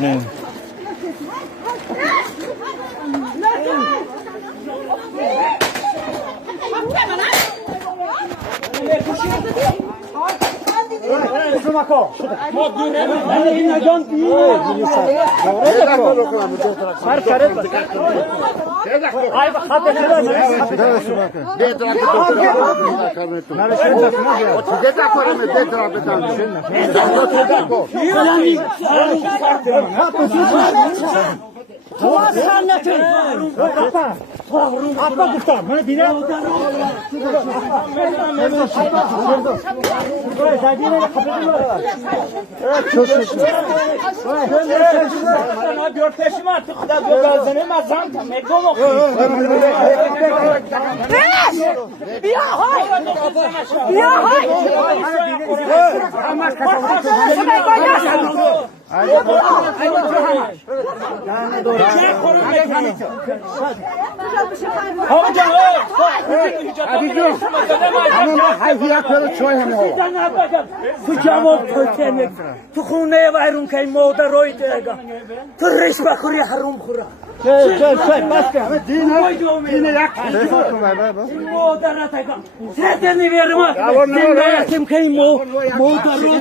نه Apa guftam, mana dina? تو خونه وایرون که مادر روی دیگه تو ریش بخوری حروم خورا Bas que dina yak. مادر دیگه سه نمیارم دین که مادر رو